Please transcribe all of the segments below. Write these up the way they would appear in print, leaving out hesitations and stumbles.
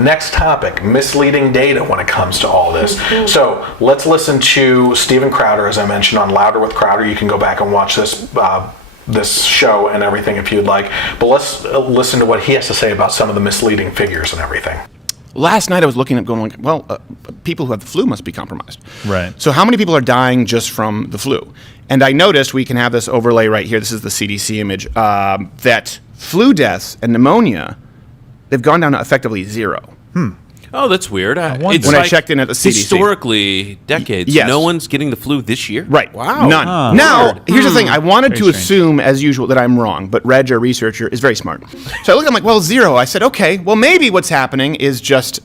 next topic, misleading data when it comes to all this. So let's listen to Steven Crowder, as I mentioned, on Louder with Crowder. You can go back and watch this show and everything if you'd like. But let's listen to what he has to say about some of the misleading figures and everything. Last night I was looking at going, well, people who have the flu must be compromised. Right. So how many people are dying just from the flu? And I noticed, we can have this overlay right here, this is the CDC image, that flu deaths and pneumonia, they've gone down to effectively zero. Oh, that's weird. It's when I checked in at the CDC. Historically, decades, Yes. no one's getting the flu this year? Right. Wow. None. Now, here's the thing. I wanted to Very strange. assume, as usual, that I'm wrong, but Reg, our researcher, is very smart. So I looked, I'm like, well, zero. I said, okay, well, maybe what's happening is just,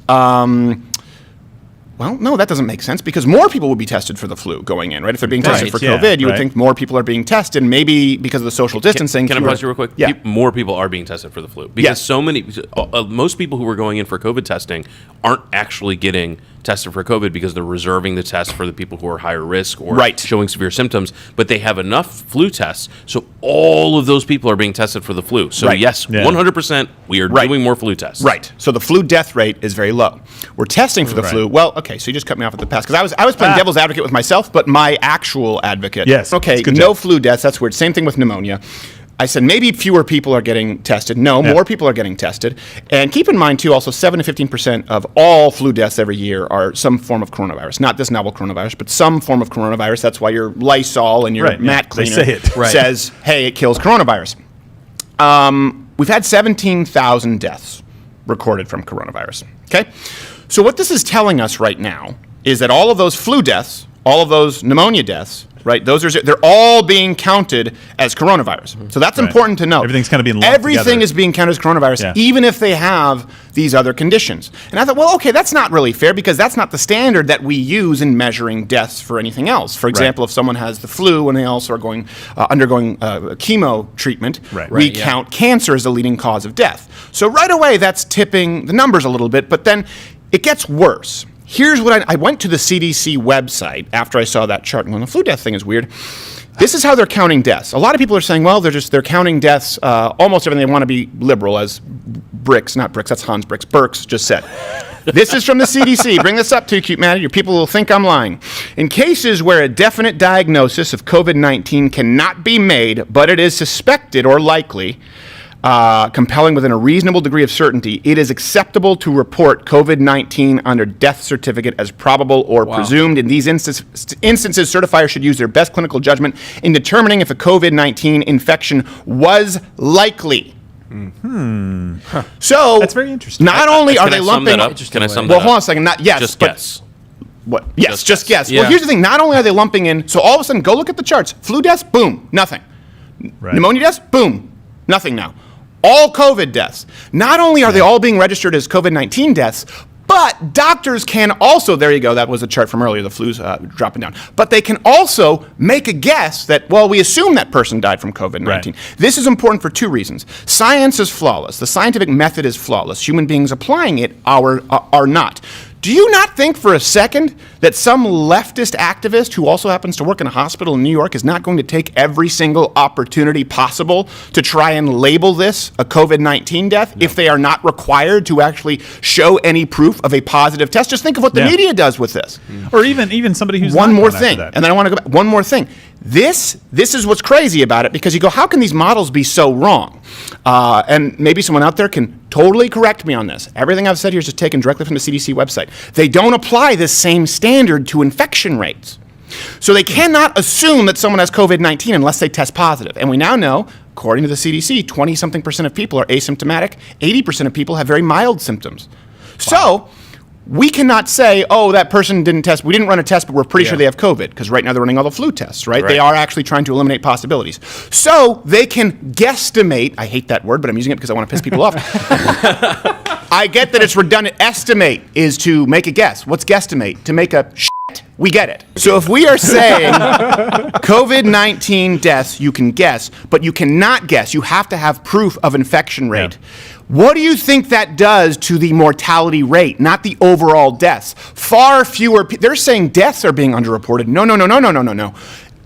well, no, that doesn't make sense, because more people would be tested for the flu going in, right? If they're being tested for COVID, you would think more people are being tested, maybe because of the social distancing. Can I pause you real quick? Yeah. More people are being tested for the flu. Because so many, most people who are going in for COVID testing aren't actually getting tested for COVID because they're reserving the test for the people who are higher risk or showing severe symptoms, but they have enough flu tests, so all of those people are being tested for the flu. So yes, 100%, we are doing more flu tests. Right. So the flu death rate is very low. We're testing for the flu. Well, okay, so you just cut me off at the pass, because I was playing devil's advocate with myself, but my actual advocate. Yes. Okay, no flu deaths, that's weird. Same thing with pneumonia. I said maybe fewer people are getting tested. No, more people are getting tested. And keep in mind, too, also 7 to 15% of all flu deaths every year are some form of coronavirus. Not this novel coronavirus, but some form of coronavirus. That's why your Lysol and your mat cleaner says, hey, it kills coronavirus. We've had 17,000 deaths recorded from coronavirus. Okay? So what this is telling us right now is that all of those flu deaths, all of those pneumonia deaths, right? They're all being counted as coronavirus. So that's important to note. Everything's kind of being lumped Everything together. is being counted as coronavirus, even if they have these other conditions. And I thought, well, okay, that's not really fair, because that's not the standard that we use in measuring deaths for anything else. For example, if someone has the flu and they also are undergoing chemo treatment, we count cancer as the leading cause of death. So right away, that's tipping the numbers a little bit, but then it gets worse. Here's what I went to the CDC website after I saw that chart, and when the flu death thing is weird. This is how they're counting deaths. A lot of people are saying, well, they're counting deaths, almost everything. They want to be liberal, as that's Hans Burks just said. This is from the CDC. Bring this up to you, cute man. Your people will think I'm lying. In cases where a definite diagnosis of COVID-19 cannot be made, but it is suspected or likely, compelling within a reasonable degree of certainty, it is acceptable to report COVID-19 under death certificate as probable or presumed. In these instances, certifiers should use their best clinical judgment in determining if a COVID-19 infection was likely. So that's very interesting. Not only are they lumping up, can I sum that well, up? hold on a second. Just guess. What? Yes, just guess. Yeah. Well, here's the thing. Not only are they lumping in, so all of a sudden, go look at the charts. Flu deaths, boom, nothing. Pneumonia deaths, boom, nothing now. All COVID deaths. Not only are they all being registered as COVID-19 deaths, but doctors can also, there you go, that was a chart from earlier, the flu's dropping down. But they can also make a guess that, well, we assume that person died from COVID-19. This is important for two reasons. Science is flawless. The scientific method is flawless. Human beings applying it are not. Do you not think for a second that some leftist activist who also happens to work in a hospital in New York is not going to take every single opportunity possible to try and label this a COVID-19 death if they are not required to actually show any proof of a positive test? Just think of what the media does with this. Or even somebody who's one not more going thing, after that. and then I want to go back. One more thing. This is what's crazy about it, because you go, how can these models be so wrong? And maybe someone out there can totally correct me on this. Everything I've said here is just taken directly from the CDC website. They don't apply this same standard to infection rates. So they cannot assume that someone has COVID-19 unless they test positive. And we now know, according to the CDC, 20-something% of people are asymptomatic. 80% of people have very mild symptoms. So we cannot say, oh, that person didn't test. We didn't run a test, but we're pretty sure they have COVID, because right now they're running all the flu tests, right? They are actually trying to eliminate possibilities. So they can guesstimate. I hate that word, but I'm using it because I want to piss people off. I get that it's redundant. Estimate is to make a guess. What's guesstimate? To make a shit. We get it. So if we are saying COVID-19 deaths, you can guess, but you cannot guess. You have to have proof of infection rate. What do you think that does to the mortality rate, not the overall deaths? Far fewer. They're saying deaths are being underreported. No.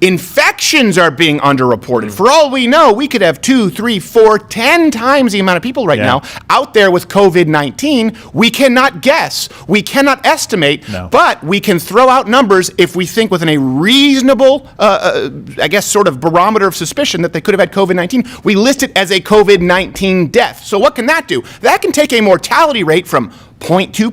Infections are being underreported. For all we know, we could have 2, 3, 4, 10 times the amount of people right now out there with COVID-19. We cannot guess. We cannot estimate. But we can throw out numbers if we think within a reasonable, sort of barometer of suspicion that they could have had COVID-19. We list it as a COVID-19 death. So what can that do? That can take a mortality rate from 0.2%,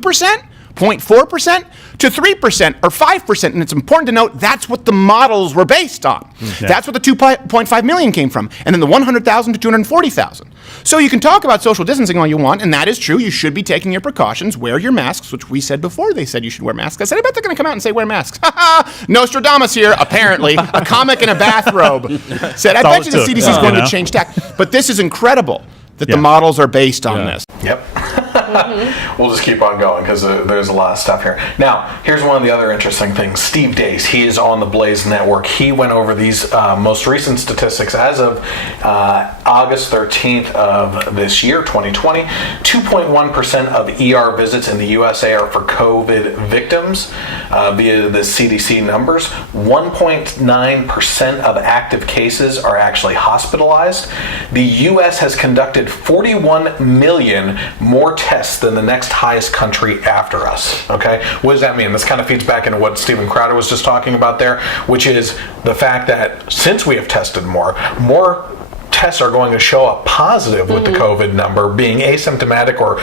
0.4%, to 3% or 5%. And it's important to note that's what the models were based on. That's what the 2.5 million came from. And then the 100,000 to 240,000. So you can talk about social distancing all you want, and that is true. You should be taking your precautions, wear your masks, which we said before they said you should wear masks. I said, I bet they're going to come out and say wear masks. Ha ha! Nostradamus here, apparently. A comic in a bathrobe said, I bet you the CDC is going to change tack. But this is incredible that the models are based on this. Yep. We'll just keep on going because there's a lot of stuff here. Now, here's one of the other interesting things. Steve Deace, he is on the Blaze Network. He went over these most recent statistics as of August 13th of this year, 2020. 2.1% of ER visits in the USA are for COVID victims via the CDC numbers. 1.9% of active cases are actually hospitalized. The US has conducted 41 million more tests than the next highest country after us. Okay, what does that mean? This kind of feeds back into what Steven Crowder was just talking about there, which is the fact that since we have tested more tests are going to show up positive with the COVID number, being asymptomatic or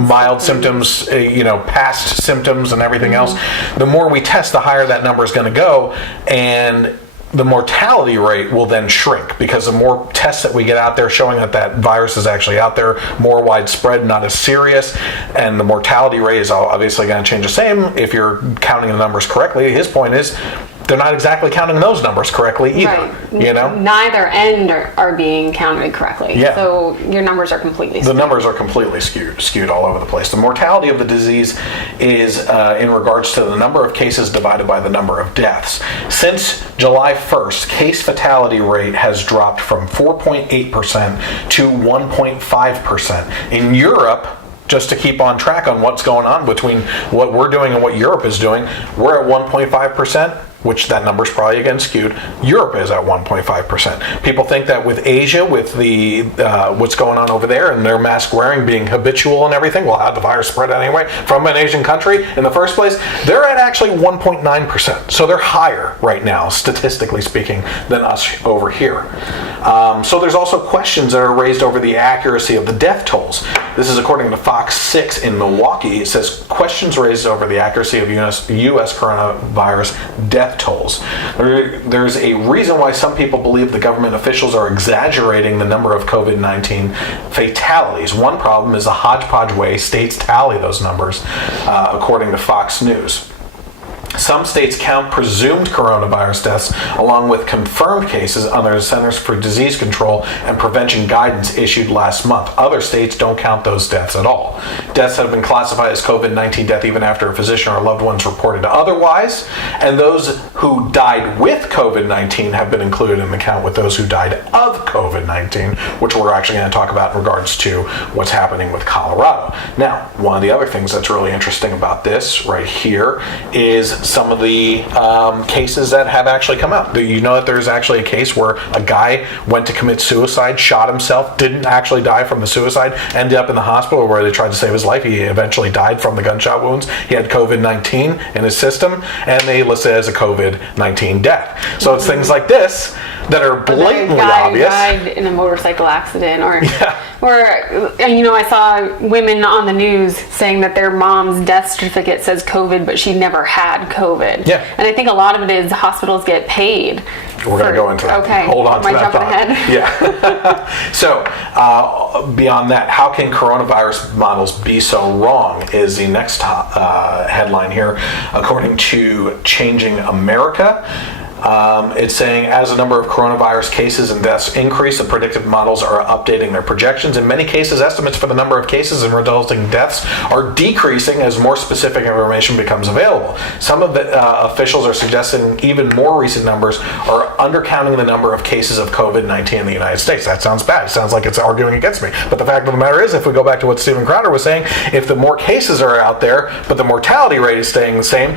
mild symptoms, past symptoms and everything else. The more we test, the higher that number is going to go, and the mortality rate will then shrink because the more tests that we get out there showing that virus is actually out there, more widespread, not as serious, and the mortality rate is obviously going to change the same if you're counting the numbers correctly. His point is they're not exactly counting those numbers correctly either. Right. Neither end are being counted correctly. Yeah. So your numbers are completely skewed. The numbers are completely skewed all over the place. The mortality of the disease is in regards to the number of cases divided by the number of deaths. Since July 1st, case fatality rate has dropped from 4.8% to 1.5%. In Europe, just to keep on track on what's going on between what we're doing and what Europe is doing, we're at 1.5%. Which that number's probably again skewed. Europe is at 1.5%. People think that with Asia, with the what's going on over there and their mask wearing being habitual and everything, well, how'd the virus spread anyway from an Asian country in the first place? They're at actually 1.9%. So they're higher right now, statistically speaking, than us over here. So there's also questions that are raised over the accuracy of the death tolls. This is according to Fox 6 in Milwaukee. It says questions raised over the accuracy of U.S. coronavirus death tolls. There's a reason why some people believe the government officials are exaggerating the number of COVID-19 fatalities. One problem is the hodgepodge way states tally those numbers, according to Fox News. Some states count presumed coronavirus deaths along with confirmed cases under the Centers for Disease Control and Prevention guidance issued last month. Other states don't count those deaths at all. Deaths have been classified as COVID-19 death even after a physician or loved ones reported otherwise, and those who died with COVID-19 have been included in the count with those who died of COVID-19, which we're actually going to talk about in regards to what's happening with Colorado. Now, one of the other things that's really interesting about this right here is some of the cases that have actually come out. You know that there's actually a case where a guy went to commit suicide, shot himself, didn't actually die from the suicide, ended up in the hospital where they tried to save his life. He eventually died from the gunshot wounds. He had COVID-19 in his system, and they listed it as a COVID-19 death. So it's things like this that are blatantly obvious. Died in a motorcycle accident, or I saw women on the news saying that their mom's death certificate says COVID, but she never had COVID. Yeah. And I think a lot of it is hospitals get paid. We're going to go into that. Okay. Hold on to that thought. Ahead? Yeah. So, beyond that, how can coronavirus models be so wrong is the next headline here. According to Changing America, it's saying as the number of coronavirus cases and deaths increase, the predictive models are updating their projections. In many cases, estimates for the number of cases and resulting deaths are decreasing as more specific information becomes available. Some of the officials are suggesting even more recent numbers are undercounting the number of cases of COVID-19 in the United States. That sounds bad. It sounds like it's arguing against me. But the fact of the matter is, if we go back to what Steven Crowder was saying, if the more cases are out there, but the mortality rate is staying the same,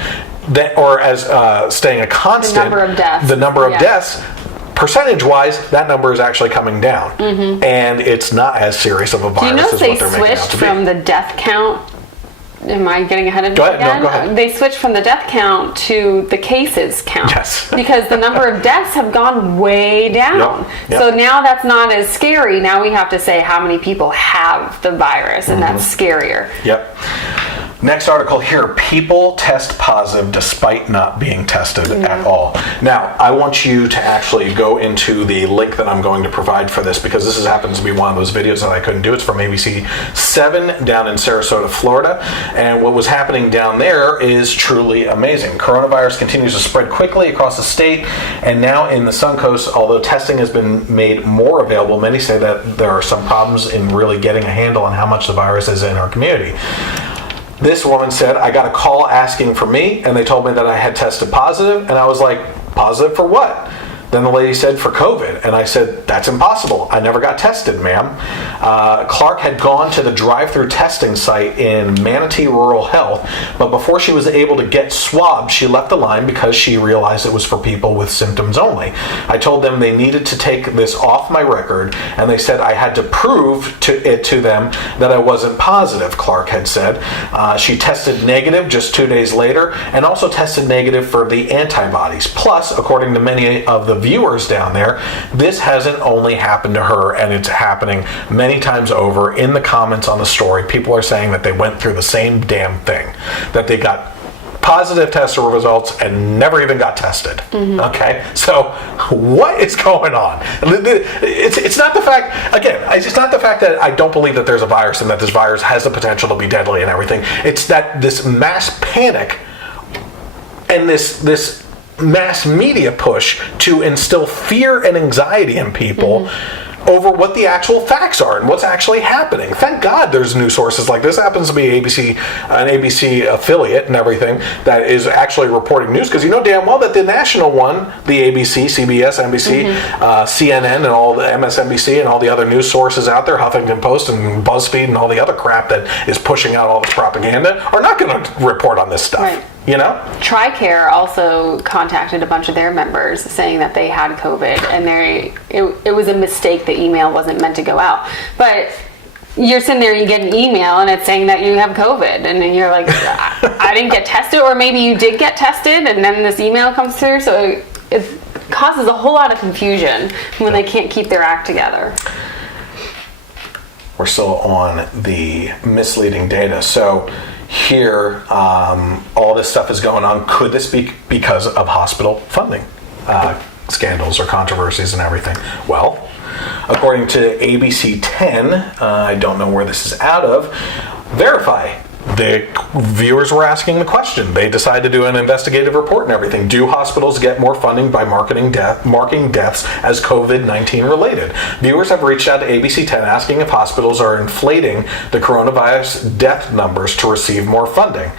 or as staying a constant, the number of deaths, percentage-wise, that number is actually coming down, and it's not as serious of a virus as what they're making out to be. Do you know they switched from the death count? Am I getting ahead of you again? No, go ahead. They switched from the death count to the cases count. Yes. Because the number of deaths have gone way down. Yep. So now that's not as scary. Now we have to say how many people have the virus, and that's scarier. Yep. Next article here, people test positive despite not being tested at all. Now, I want you to actually go into the link that I'm going to provide for this, because this happens to be one of those videos that I couldn't do. It's from ABC 7 down in Sarasota, Florida. And what was happening down there is truly amazing. Coronavirus continues to spread quickly across the state, and now in the Suncoast, although testing has been made more available, many say that there are some problems in really getting a handle on how much the virus is in our community. This woman said, I got a call asking for me, and they told me that I had tested positive, and I was like, positive for what? Then the lady said, for COVID. And I said, that's impossible. I never got tested, ma'am. Clark had gone to the drive-through testing site in Manatee Rural Health, but before she was able to get swabbed, she left the line because she realized it was for people with symptoms only. I told them they needed to take this off my record, and they said I had to prove to them that I wasn't positive, Clark had said. She tested negative just 2 days later, and also tested negative for the antibodies. Plus, according to many of the viewers down there, this hasn't only happened to her, and it's happening many times over. In the comments on the story, people are saying that they went through the same damn thing, that they got positive test results and never even got tested. Okay, so what is going on? It's not the fact, again, it's not the fact that I don't believe that there's a virus and that this virus has the potential to be deadly and everything. It's that this mass panic and this mass media push to instill fear and anxiety in people over what the actual facts are and what's actually happening. Thank God there's news sources like this. It happens to be an ABC affiliate and everything that is actually reporting news, because you know damn well that the national one, the ABC, CBS, NBC, CNN, and all the MSNBC and all the other news sources out there, Huffington Post and BuzzFeed and all the other crap that is pushing out all this propaganda, are not going to report on this stuff. Right. You know? TRICARE also contacted a bunch of their members saying that they had COVID, and it was a mistake. The email wasn't meant to go out. But you're sitting there and you get an email and it's saying that you have COVID, and then you're like, I didn't get tested, or maybe you did get tested, and then this email comes through. So it causes a whole lot of confusion when they can't keep their act together. We're still on the misleading data. So here, all this stuff is going on. Could this be because of hospital funding scandals or controversies and everything? Well, according to ABC 10, I don't know where this is out of, Verify. The viewers were asking the question. They decided to do an investigative report and everything. Do hospitals get more funding by marking deaths as COVID-19 related? Viewers have reached out to ABC 10 asking if hospitals are inflating the coronavirus death numbers to receive more funding.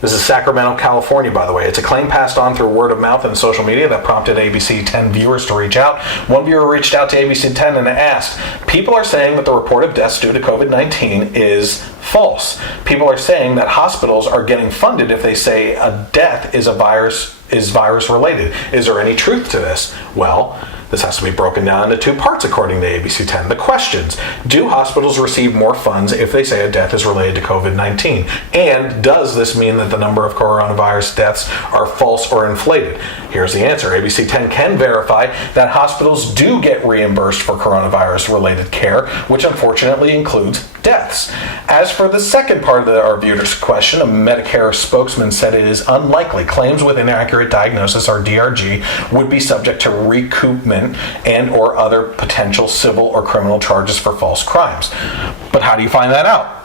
This is Sacramento, California, by the way. It's a claim passed on through word of mouth and social media that prompted ABC 10 viewers to reach out. One viewer reached out to ABC 10 and asked, people are saying that the report of deaths due to COVID-19 is false. People are saying that hospitals are getting funded if they say a death is virus related. Is there any truth to this? Well, this has to be broken down into two parts according to ABC 10. The questions: do hospitals receive more funds if they say a death is related to COVID-19? And does this mean that the number of coronavirus deaths are false or inflated? Here's the answer. ABC 10 can verify that hospitals do get reimbursed for coronavirus-related care, which unfortunately includes deaths. As for the second part of our viewer's question, a Medicare spokesman said it is unlikely claims with inaccurate diagnosis, or DRG, would be subject to recoupment and or other potential civil or criminal charges for false crimes. But how do you find that out?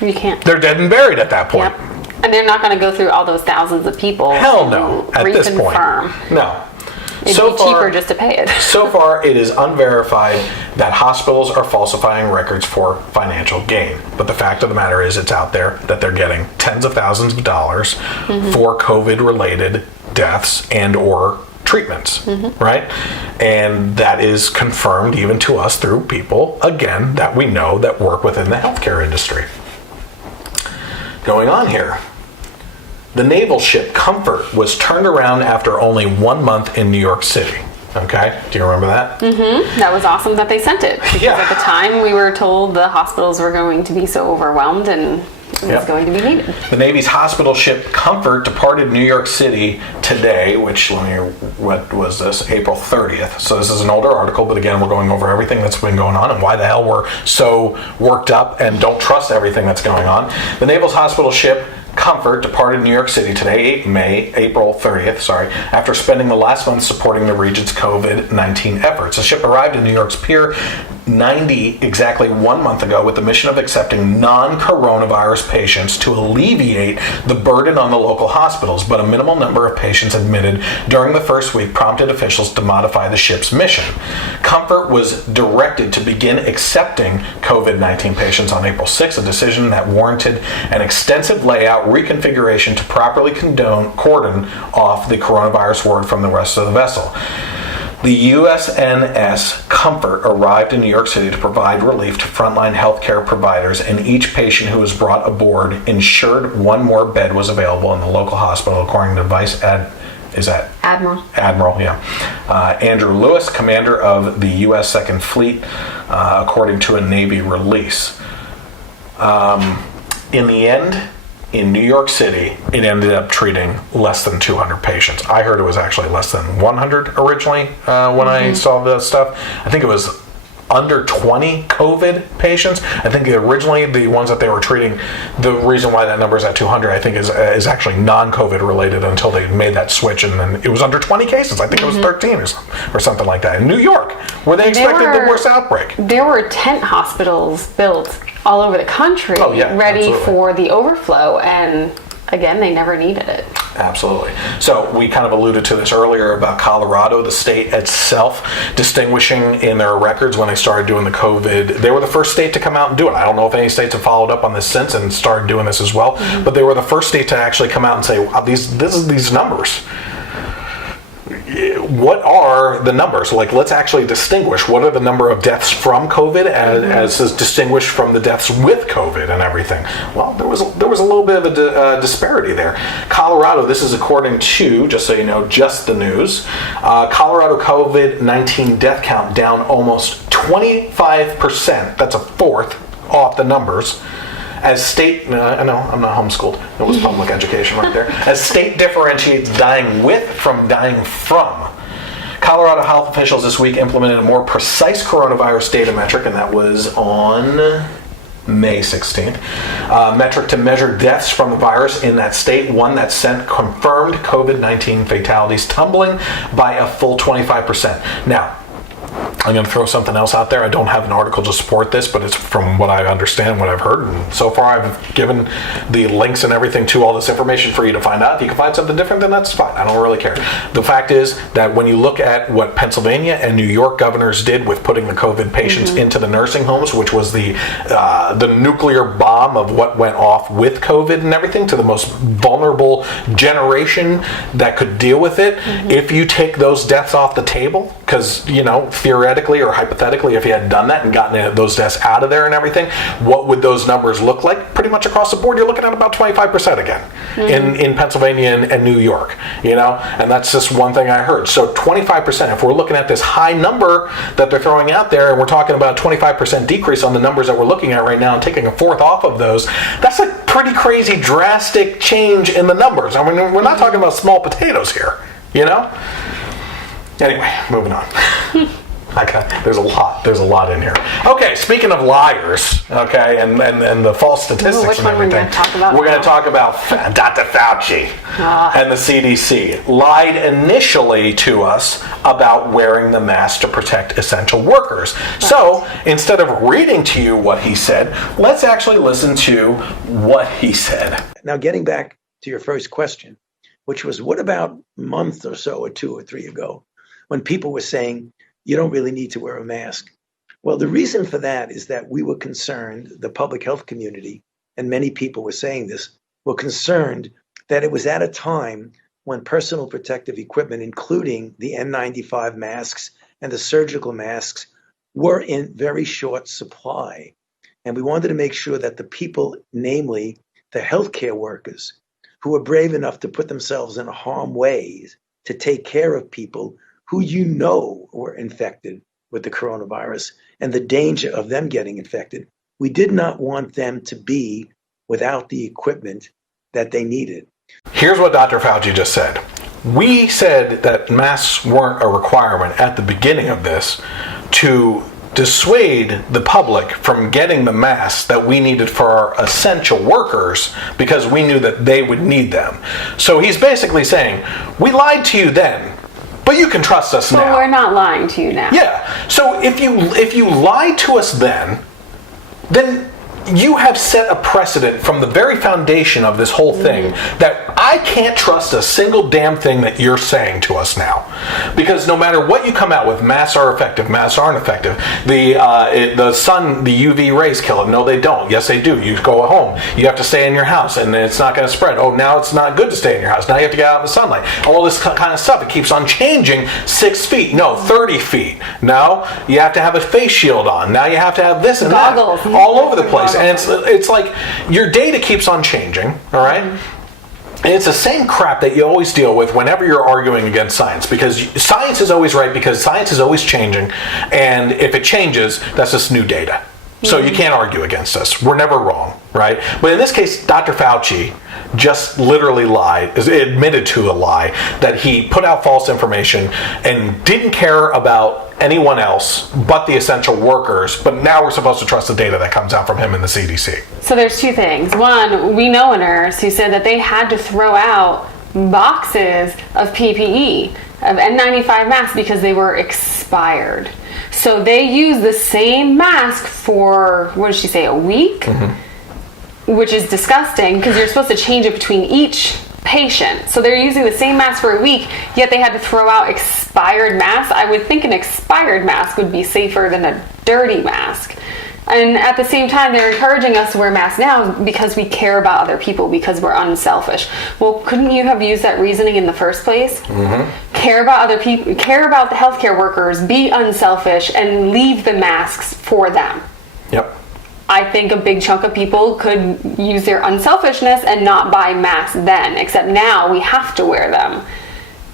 You can't. They're dead and buried at that point. Yep. And they're not going to go through all those thousands of people. Hell no, at this point. No. It'd be cheaper just to pay it. So far, it is unverified that hospitals are falsifying records for financial gain. But the fact of the matter is, it's out there that they're getting tens of thousands of dollars for COVID-related deaths and or treatments, right? And that is confirmed even to us through people, again, that we know that work within the healthcare industry. Going on here. The naval ship Comfort was turned around after only 1 month in New York City. Okay, do you remember that? Mm-hmm. That was awesome that they sent it. Because at the time we were told the hospitals were going to be so overwhelmed and it was going to be needed. The Navy's hospital ship Comfort departed New York City today, which, what was this, April 30th. So this is an older article, but again, we're going over everything that's been going on and why the hell we're so worked up and don't trust everything that's going on. The Naval's hospital ship Comfort departed New York City today, April 30th, after spending the last month supporting the region's COVID-19 efforts. The ship arrived in New York's Pier 90 exactly 1 month ago with the mission of accepting non-coronavirus patients to alleviate the burden on the local hospitals, but a minimal number of patients admitted during the first week prompted officials to modify the ship's mission. Comfort was directed to begin accepting COVID-19 patients on April 6th, a decision that warranted an extensive layout reconfiguration to properly cordon off the coronavirus ward from the rest of the vessel. The USNS Comfort arrived in New York City to provide relief to frontline healthcare providers, and each patient who was brought aboard ensured one more bed was available in the local hospital, according to Admiral, Andrew Lewis, commander of the U.S. Second Fleet, according to a Navy release. In the end, in New York City, it ended up treating less than 200 patients. I heard it was actually less than 100 originally when I saw the stuff. I think it was under 20 COVID patients. I think originally the ones that they were treating, the reason why that number is at 200, I think is actually non-COVID related until they made that switch, and then it was under 20 cases. I think it was 13 or something like that. In New York, where they expected the worst outbreak. There were tent hospitals built all over the country ready for the overflow, and again, they never needed it. Absolutely. So we kind of alluded to this earlier about Colorado, the state itself distinguishing in their records when they started doing the COVID. They were the first state to come out and do it. I don't know if any states have followed up on this since and started doing this as well, but they were the first state to actually come out and say, wow, these numbers. What are the numbers? Like, let's actually distinguish what are the number of deaths from COVID as is distinguished from the deaths with COVID and everything. Well, there was a little bit of a disparity there. Colorado, this is according to, just so you know, just the news, Colorado COVID-19 death count down almost 25%. That's a fourth off the numbers. As state, I know, I'm not homeschooled. It was public education right there. As state differentiates dying with from dying from. Colorado health officials this week implemented a more precise coronavirus data metric, and that was on May 16th. Metric to measure deaths from the virus in that state, one that sent confirmed COVID-19 fatalities tumbling by a full 25%. Now, I'm going to throw something else out there. I don't have an article to support this, but it's from what I understand, what I've heard. And so far, I've given the links and everything to all this information for you to find out. If you can find something different, then that's fine. I don't really care. The fact is that when you look at what Pennsylvania and New York governors did with putting the COVID patients into the nursing homes, which was the nuclear bomb of what went off with COVID and everything to the most vulnerable generation that could deal with it, if you take those deaths off the table, because, you know, theoretically or hypothetically, if you had done that and gotten those deaths out of there and everything, what would those numbers look like? Pretty much across the board, you're looking at about 25% again in Pennsylvania and New York, you know, and that's just one thing I heard. So 25%, if we're looking at this high number that they're throwing out there, and we're talking about a 25% decrease on the numbers that we're looking at right now and taking a fourth off of those, that's a pretty crazy drastic change in the numbers. I mean, we're not talking about small potatoes here, you know? Anyway, moving on. There's a lot in here. Okay, speaking of liars, okay, and the false statistics and everything, we're going to talk about Dr. Fauci and the CDC lied initially to us about wearing the mask to protect essential workers. Right. So instead of reading to you what he said, let's actually listen to what he said. Now, getting back to your first question, which was what about a month or so or 2 or 3 ago, when people were saying, you don't really need to wear a mask. Well, the reason for that is that we were concerned, the public health community, and many people were saying this, were concerned that it was at a time when personal protective equipment, including the N95 masks and the surgical masks, were in very short supply. And we wanted to make sure that the people, namely the healthcare workers, who are brave enough to put themselves in harm's way to take care of people who were infected with the coronavirus and the danger of them getting infected. We did not want them to be without the equipment that they needed. Here's what Dr. Fauci just said. We said that masks weren't a requirement at the beginning of this to dissuade the public from getting the masks that we needed for our essential workers because we knew that they would need them. So he's basically saying, we lied to you then, but you can trust us now. But we're not lying to you now. Yeah. So if you lied to us then you have set a precedent from the very foundation of this whole thing that I can't trust a single damn thing that you're saying to us now. Because no matter what you come out with, masks are effective, masks aren't effective. The sun, the UV rays kill it. No, they don't. Yes, they do. You go home. You have to stay in your house and it's not going to spread. Oh, now it's not good to stay in your house. Now you have to get out in the sunlight. All this kind of stuff. It keeps on changing. 6 feet. No, 30 feet. No, you have to have a face shield on. Now you have to have this and goggles. That. All over the place. And it's like your data keeps on changing, all right? And it's the same crap that you always deal with whenever you're arguing against science, because science is always right, because science is always changing, and if it changes, that's just new data. So you can't argue against us. We're never wrong, right? But in this case, Dr. Fauci just literally lied, admitted to a lie, that he put out false information and didn't care about anyone else but the essential workers. But now we're supposed to trust the data that comes out from him in the CDC. So there's two things. One, we know a nurse who said that they had to throw out boxes of PPE, of N95 masks, because they were expired. So they use the same mask for, what did she say, a week? Which is disgusting, because you're supposed to change it between each patient. So they're using the same mask for a week, yet they had to throw out expired masks. I would think an expired mask would be safer than a dirty mask. And at the same time, they're encouraging us to wear masks now because we care about other people, because we're unselfish. Well, couldn't you have used that reasoning in the first place? Care about other people, care about the healthcare workers, be unselfish, and leave the masks for them. Yep. I think a big chunk of people could use their unselfishness and not buy masks then, except now we have to wear them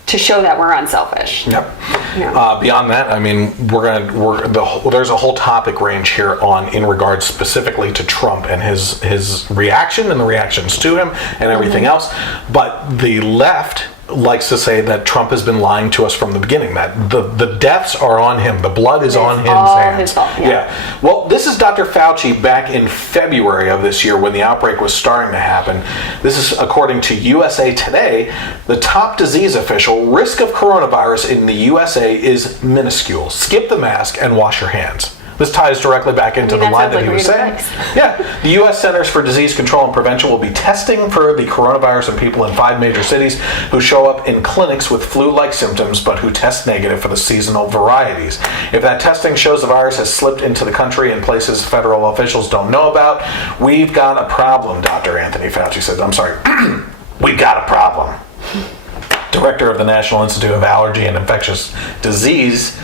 to show that we're unselfish. Yep. Yeah. Beyond that, I mean, there's a whole topic range here in regards specifically to Trump and his reaction and the reactions to him and everything else. But the left likes to say that Trump has been lying to us from the beginning, that the deaths are on him, the blood is on his hands. His fault, yeah. Well, this is Dr. Fauci back in February of this year when the outbreak was starting to happen. This is according to USA Today. The top disease official, risk of coronavirus in the USA is minuscule. Skip the mask and wash your hands. This ties directly back into the line that he was saying. Yeah, the U.S. Centers for Disease Control and Prevention will be testing for the coronavirus in people in 5 major cities who show up in clinics with flu-like symptoms but who test negative for the seasonal varieties. If that testing shows the virus has slipped into the country in places federal officials don't know about, we've got a problem, Dr. Anthony Fauci said. I'm sorry, we've got a problem. Director of the National Institute of Allergy and Infectious Disease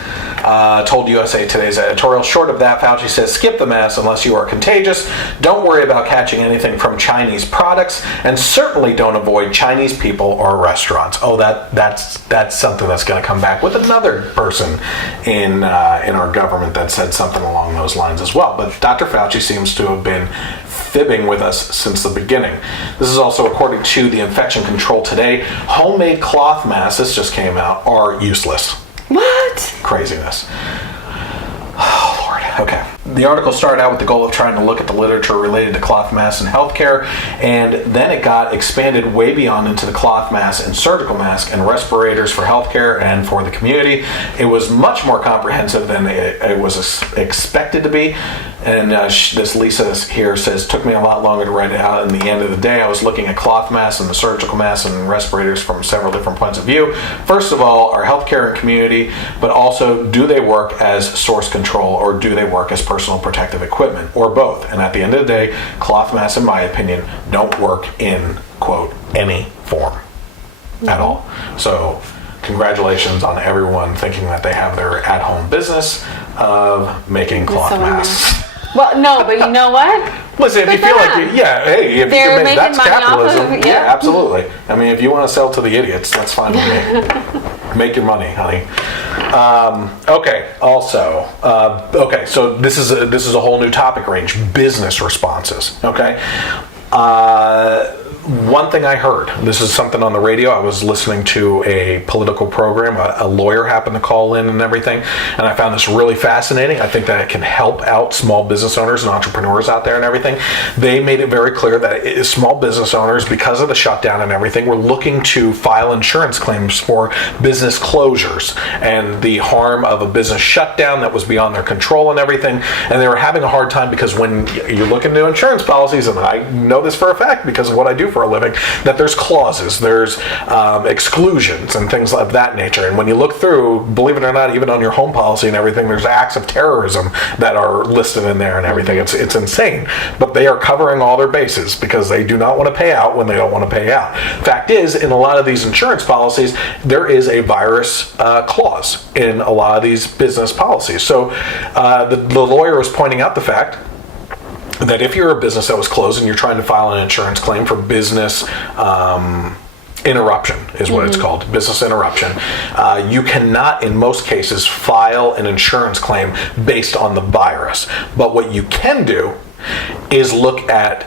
told USA Today's editorial. Short of that, Fauci says, skip the mask unless you are contagious. Don't worry about catching anything from Chinese products, and certainly don't avoid Chinese people or restaurants. Oh, that's something that's going to come back with another person in our government that said something along those lines as well. But Dr. Fauci seems to have been fibbing with us since the beginning. This is also according to the Infection Control Today. Homemade cloth masks, this just came out, are useless. What? Craziness. Oh, Lord. Okay. The article started out with the goal of trying to look at the literature related to cloth masks in healthcare, and then it got expanded way beyond into the cloth masks and surgical masks and respirators for healthcare and for the community. It was much more comprehensive than it was expected to be. And this Lisa here says, took me a lot longer to write it out. In the end of the day, I was looking at cloth masks and the surgical masks and respirators from several different points of view. First of all, our healthcare and community, but also, do they work as source control or do they work as personal protective equipment, or both? And at the end of the day, cloth masks, in my opinion, don't work in, quote, any form at all. So congratulations on everyone thinking that they have their at-home business of making cloth masks. Well, no, but you know what? Listen, if you feel like, hey, if They're you can making that's money off capitalism. of- Yeah, absolutely. I mean, if you want to sell to the idiots, that's fine with me. Make your money, honey. Okay. Also, so this is a whole new topic range: business responses. Okay. One thing I heard, this is something on the radio, I was listening to a political program, a lawyer happened to call in and everything, and I found this really fascinating. I think that it can help out small business owners and entrepreneurs out there and everything. They made it very clear that small business owners, because of the shutdown and everything, were looking to file insurance claims for business closures and the harm of a business shutdown that was beyond their control and everything, and they were having a hard time because when you look into insurance policies, and I know this for a fact because of what I do for a living, that there's clauses, there's exclusions and things of that nature. And when you look through, believe it or not, even on your home policy and everything, there's acts of terrorism that are listed in there and everything. It's insane. But they are covering all their bases because they do not want to pay out when they don't want to pay out. Fact is, in a lot of these insurance policies, there is a virus clause in a lot of these business policies. So the lawyer was pointing out the fact that if you're a business that was closed and you're trying to file an insurance claim for business interruption is what it's called, business interruption, you cannot in most cases file an insurance claim based on the virus. But what you can do is look at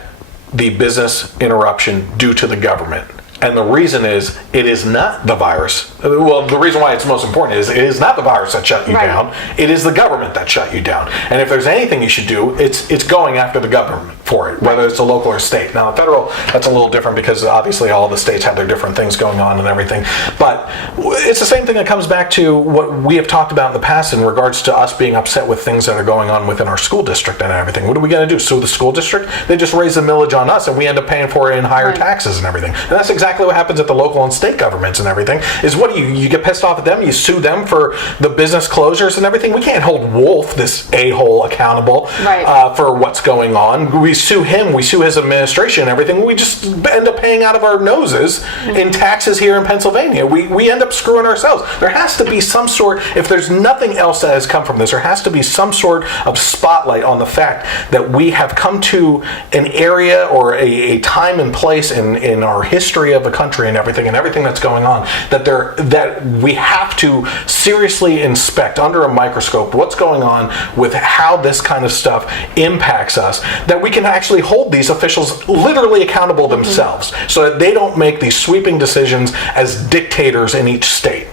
the business interruption due to the government. And the reason is, it is not the virus. Well, the reason why it's most important is it is not the virus that shut you down. It is the government that shut you down. And if there's anything you should do, it's going after the government for it, whether it's a local or state. Now, the federal, that's a little different because obviously all the states have their different things going on and everything. But it's the same thing that comes back to what we have talked about in the past in regards to us being upset with things that are going on within our school district and everything. What are we going to do? Sue the school district? They just raise the millage on us and we end up paying for it in higher taxes and everything. And that's exactly what happens at the local and state governments and everything, is what do you get pissed off at them, you sue them for the business closures and everything. We can't hold Wolf, this a-hole, accountable for what's going on. We sue him, we sue his administration and everything. We just end up paying out of our noses in taxes here in Pennsylvania. We end up screwing ourselves. There has to be some sort, if there's nothing else that has come from this, there has to be some sort of spotlight on the fact that we have come to an area or a time and place in our history of the country and everything that's going on, that we have to seriously inspect under a microscope what's going on with how this kind of stuff impacts us, that we can actually hold these officials literally accountable themselves so that they don't make these sweeping decisions as dictators in each state,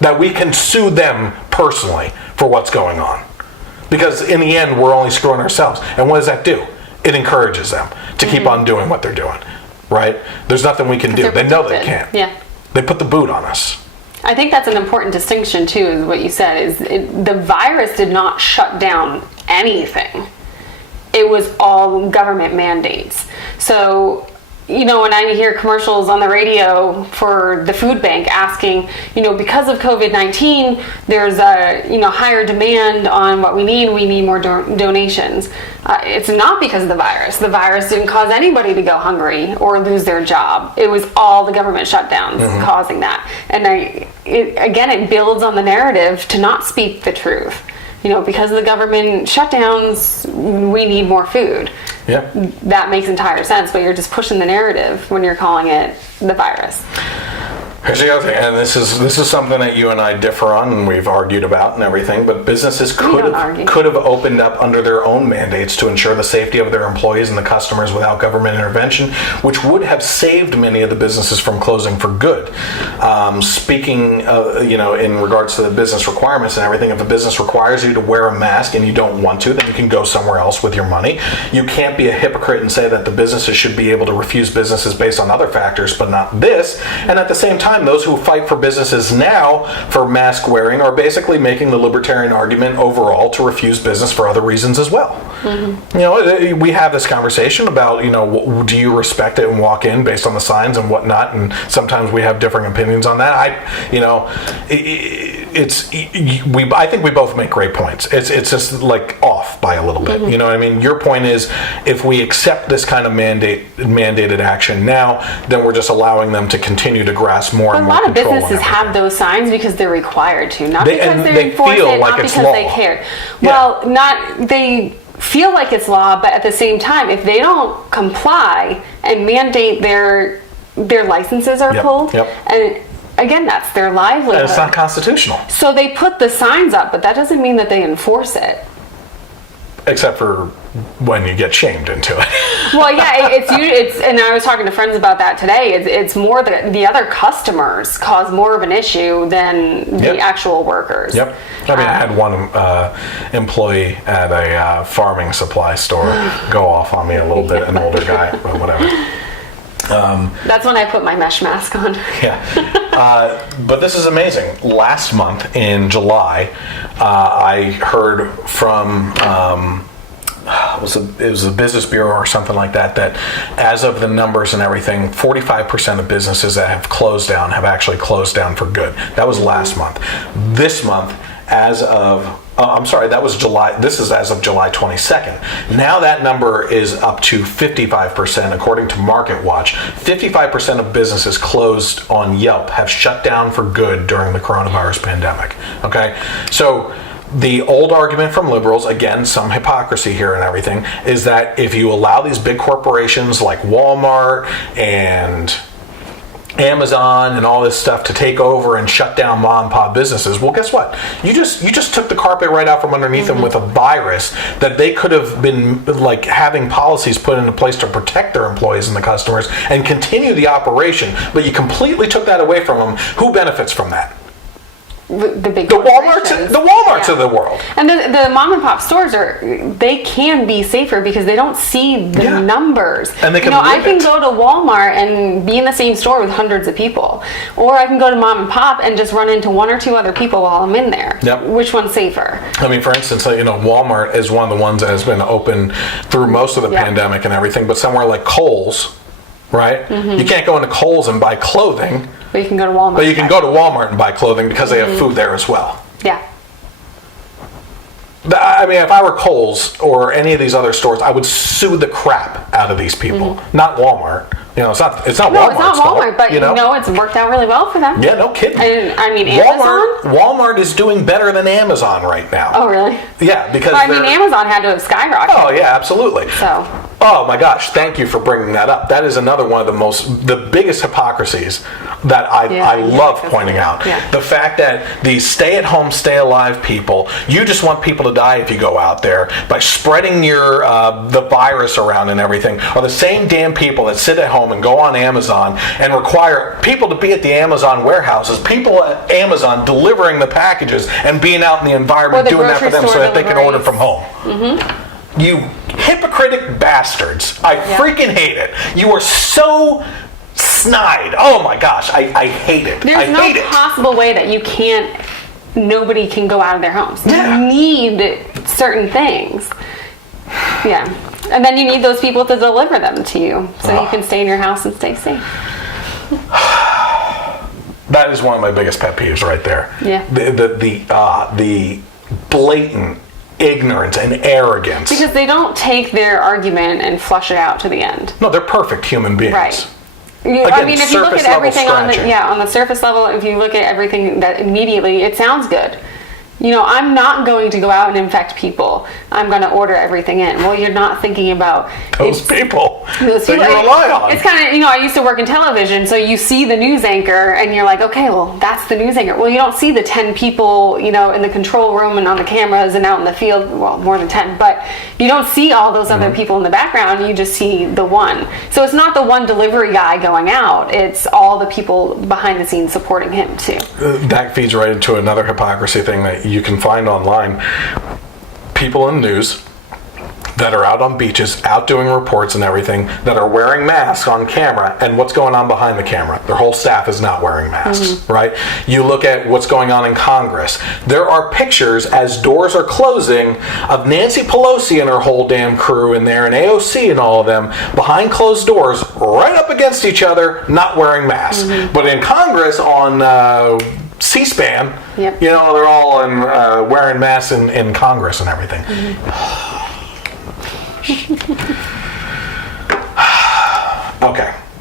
that we can sue them personally for what's going on, because in the end we're only screwing ourselves. And what does that do? It encourages them to keep on doing what they're doing. Right? There's nothing we can do. They know they can't. Yeah. They put the boot on us. I think that's an important distinction too, is what you said, is the virus did not shut down anything. It was all government mandates. So, you know, when I hear commercials on the radio for the food bank asking, you know, because of COVID-19, there's a, you know, higher demand on what we need more donations. It's not because of the virus. The virus didn't cause anybody to go hungry or lose their job. It was all the government shutdowns causing that. And it builds on the narrative to not speak the truth. You know, because of the government shutdowns, we need more food. Yeah. That makes entire sense, but you're just pushing the narrative when you're calling it the virus. Here's the other thing, and this is something that you and I differ on, and we've argued about and everything. But businesses could have opened up under their own mandates to ensure the safety of their employees and the customers without government intervention, which would have saved many of the businesses from closing for good. Speaking, you know, in regards to the business requirements and everything, if a business requires you to wear a mask and you don't want to, then you can go somewhere else with your money. You can't be a hypocrite and say that the businesses should be able to refuse businesses based on other factors, but not this. And at the same time, those who fight for businesses now for mask wearing are basically making the libertarian argument overall to refuse business for other reasons as well. You know, we have this conversation about, you know, do you respect it and walk in based on the signs and whatnot, and sometimes we have differing opinions on that. I think we both make great points. It's just like off by a little bit. You know what I mean? Your point is, if we accept this kind of mandated action now, then we're just allowing them to continue to grasp more and more control. A lot of businesses have those signs because they're required to, not because they enforce it, not because they care. Well, they feel like it's law, but at the same time, if they don't comply and mandate their licenses are pulled, and again, that's their livelihood. And it's not constitutional. So they put the signs up, but that doesn't mean that they enforce it. Except for when you get shamed into it. Well, yeah, it's and I was talking to friends about that today. It's more that the other customers cause more of an issue than the actual workers. Yep. I mean, I had one employee at a farming supply store go off on me a little bit, an older guy, but whatever. That's when I put my mesh mask on. Yeah. But this is amazing. Last month in July, I heard from it was a business bureau or something like that, that as of the numbers and everything, 45% of businesses that have closed down have actually closed down for good. That was last month. This month, as of that was July. This is as of July 22nd. Now that number is up to 55%, according to Market Watch. 55% of businesses closed on Yelp have shut down for good during the coronavirus pandemic. Okay, so the old argument from liberals, again, some hypocrisy here and everything, is that if you allow these big corporations like Walmart and Amazon and all this stuff to take over and shut down mom and pop businesses, well, guess what? You just took the carpet right out from underneath them with a virus that they could have been like having policies put into place to protect their employees and the customers and continue the operation, but you completely took that away from them. Who benefits from that? The Walmarts of the world. And the mom and pop stores they can be safer because they don't see the numbers. And they can I can go to Walmart and be in the same store with hundreds of people. Or I can go to mom and pop and just run into one or two other people while I'm in there. Yep. Which one's safer? I mean, for instance, Walmart is one of the ones that has been open through most of the pandemic and everything, but somewhere like Kohl's, right? Mm-hmm. You can't go into Kohl's and buy clothing. But you can go to Walmart. But you can go to Walmart and buy clothing because they have food there as well. Yeah. I mean, if I were Kohl's or any of these other stores, I would sue the crap out of these people. Not Walmart. It's not Walmart. No, it's not Walmart, but it's worked out really well for them. Yeah, no kidding. I mean, Amazon? Walmart is doing better than Amazon right now. Oh, really? Yeah, because Amazon had to have skyrocketed. Oh, yeah, absolutely. So. Oh my gosh, thank you for bringing that up. That is another one of the biggest hypocrisies that I love pointing out. Yeah. The fact that these stay-at-home, stay-alive people, you just want people to die if you go out there by spreading the virus around and everything, are the same damn people that sit at home and go on Amazon and require people to be at the Amazon warehouses, people at Amazon delivering the packages and being out in the environment doing that for them so that they can order from home. Mm-hmm. You hypocritic bastards. I freaking hate it. You are so snide. Oh my gosh, I hate it. There's no possible way that nobody can go out of their homes. You need certain things. Yeah. And then you need those people to deliver them to you so you can stay in your house and stay safe. That is one of my biggest pet peeves right there. Yeah. The blatant ignorance and arrogance. Because they don't take their argument and flush it out to the end. No, they're perfect human beings. Right. Again, if you look at everything on the surface level, if you look at everything that immediately, it sounds good. I'm not going to go out and infect people. I'm going to order everything in. Well, you're not thinking about those people that you rely on. It's kind of, I used to work in television, so you see the news anchor and you're like, okay, well, that's the news anchor. Well, you don't see the 10 people, in the control room and on the cameras and out in the field. Well, more than 10, but you don't see all those other people in the background. You just see the one. So it's not the one delivery guy going out. It's all the people behind the scenes supporting him too. That feeds right into another hypocrisy thing that you can find online. People in the news that are out on beaches, out doing reports and everything, that are wearing masks on camera, and what's going on behind the camera? Their whole staff is not wearing masks, right? You look at what's going on in Congress. There are pictures as doors are closing of Nancy Pelosi and her whole damn crew in there, and AOC and all of them, behind closed doors, right up against each other, not wearing masks. But in Congress, on C-SPAN, they're all wearing masks in Congress and everything. Okay.